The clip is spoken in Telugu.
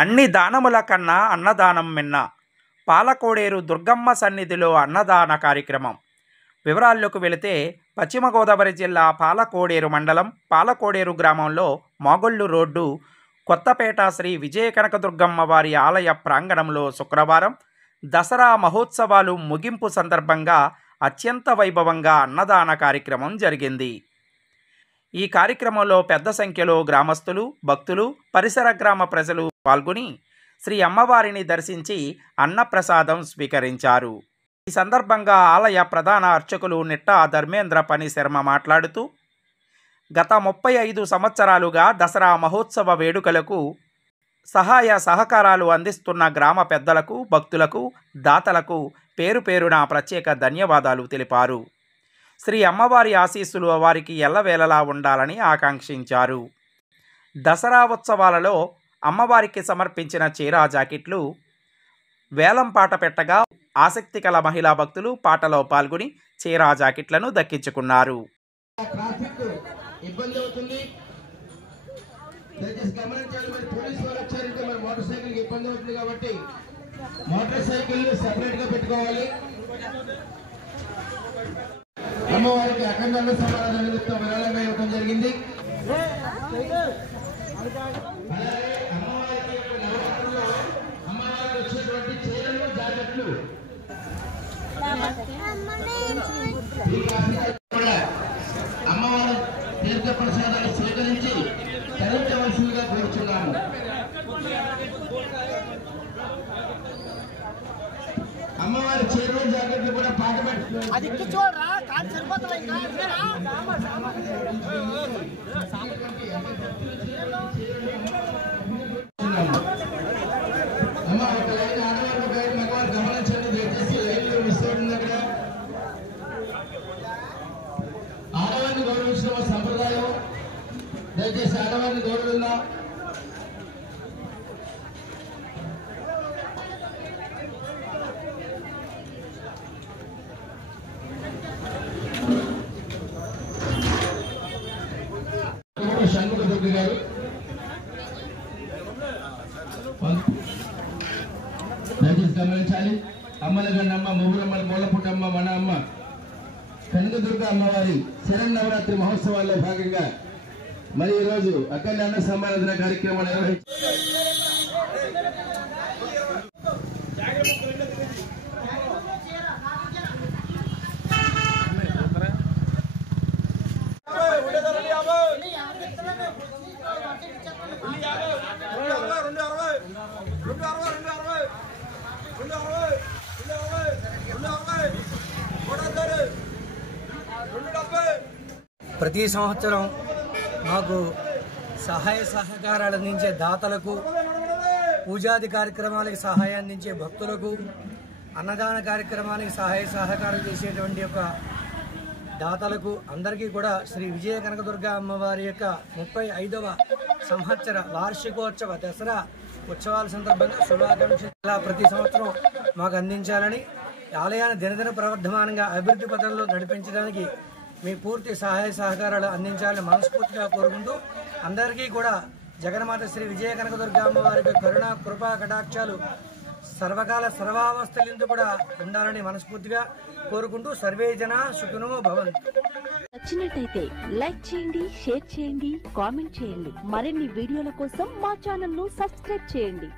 అన్ని దానముల కన్నా అన్నదానం మిన్న. పాలకోడేరు దుర్గమ్మ సన్నిధిలో అన్నదాన కార్యక్రమం. వివరాల్లోకి వెళితే పశ్చిమ గోదావరి జిల్లా పాలకోడేరు మండలం పాలకోడేరు గ్రామంలో మాగొళ్ళు రోడ్డు కొత్తపేట శ్రీ విజయ కనకదుర్గమ్మ వారి ఆలయ ప్రాంగణంలో శుక్రవారం దసరా మహోత్సవాలు ముగింపు సందర్భంగా అత్యంత వైభవంగా అన్నదాన కార్యక్రమం జరిగింది. ఈ కార్యక్రమంలో పెద్ద సంఖ్యలో గ్రామస్తులు, భక్తులు, పరిసర గ్రామ ప్రజలు పాల్గొని శ్రీ అమ్మవారిని దర్శించి అన్నప్రసాదం స్వీకరించారు. ఈ సందర్భంగా ఆలయ ప్రధాన అర్చకులు నిట్టా ధర్మేంద్ర పని శర్మ మాట్లాడుతూ, గత 35 సంవత్సరాలుగా దసరా మహోత్సవ వేడుకలకు సహాయ సహకారాలు అందిస్తున్న గ్రామ పెద్దలకు, భక్తులకు, దాతలకు పేరు పేరున ప్రత్యేక ధన్యవాదాలు తెలిపారు. శ్రీ అమ్మవారి ఆశీస్సులు వారికి ఎల్లవేళలా ఉండాలని ఆకాంక్షించారు. దసరా ఉత్సవాలలో అమ్మవారికి సమర్పించిన చీరా జాకెట్లు వేలం పాట పెట్టగా ఆసక్తి కల మహిళా భక్తులు పాటలో పాల్గొని చీరా జాకెట్లను దక్కించుకున్నారు. అమ్మవారికి అఖండ సమారాధన నిమిత్తం విరాళంగా ఇవ్వడం జరిగింది. అమ్మవారికి వచ్చేటువంటి చీరలు, జాకెట్లు అమ్మవారి తీర్థ ప్రసాదాలు స్వీకరించి ధరించవలసిందిగా కోరుచున్నాము. అమ్మవారి చీరలు, జాకెట్లు కూడా పాట పెట్టుకున్నాము. అమ్మ ఒక లైన్ ఆడవాళ్ళు, ఒక లైన్ మగవాళ్ళు గమనించండి. దయచేసి లైన్లో మిస్ అవుతుంది. అక్కడ ఆడవారిని గౌరవించడం సంప్రదాయం. దయచేసి ఆడవారిని గౌరవిద్దాం. షణ్ముఖదుర్గ గారు దయచేసి గమనించాలి. అమ్మల గన్నమ్మ, మొగురమ్మల మూలపుటమ్మ, మన అమ్మ కనకదుర్గ అమ్మవారి శరన్నవరాత్రి మహోత్సవాల్లో భాగంగా మరి ఈరోజు అఖండ అన్న సమారాధన కార్యక్రమం నిర్వహించారు. ప్రతి సంవత్సరం మాకు సహాయ సహకారాలు అందించే దాతలకు, పూజాది కార్యక్రమాలకు సహాయం అందించే భక్తులకు, అన్నదాన కార్యక్రమానికి సహాయ సహకారం చేసేటువంటి యొక్క దాతలకు అందరికీ కూడా శ్రీ విజయ కనకదుర్గ అమ్మవారి యొక్క 35వ సంవత్సర వార్షికోత్సవ దసరా ఉత్సవాల సందర్భంగా శుభాకాంక్షలు ప్రతి సంవత్సరం మాకు అందించాలని, ఆలయాన్ని దినదిన ప్రవర్ధమానంగా అభివృద్ధి పథంలో నడిపించడానికి మీ పూర్తి సహాయ సహకారాలు అందించాలని మనస్ఫూర్తిగా కోరుకుంటూ, అందరికీ కూడా జగన్మాత శ్రీ విజయ కనకదుర్గ అమ్మవారికి కరుణా కృపా కటాక్షాలు సర్వకాల సర్వావస్థలందు కూడా ఉండాలని మనస్ఫూర్తిగా కోరుకుంటూ సర్వే జనా సుఖినో భవంతు. నచ్చినట్టయితే లైక్ చేయండి, షేర్ చేయండి, కామెంట్ చేయండి. మరిన్ని వీడియోల కోసం మా ఛానల్ ను సబ్స్క్రైబ్ చేయండి.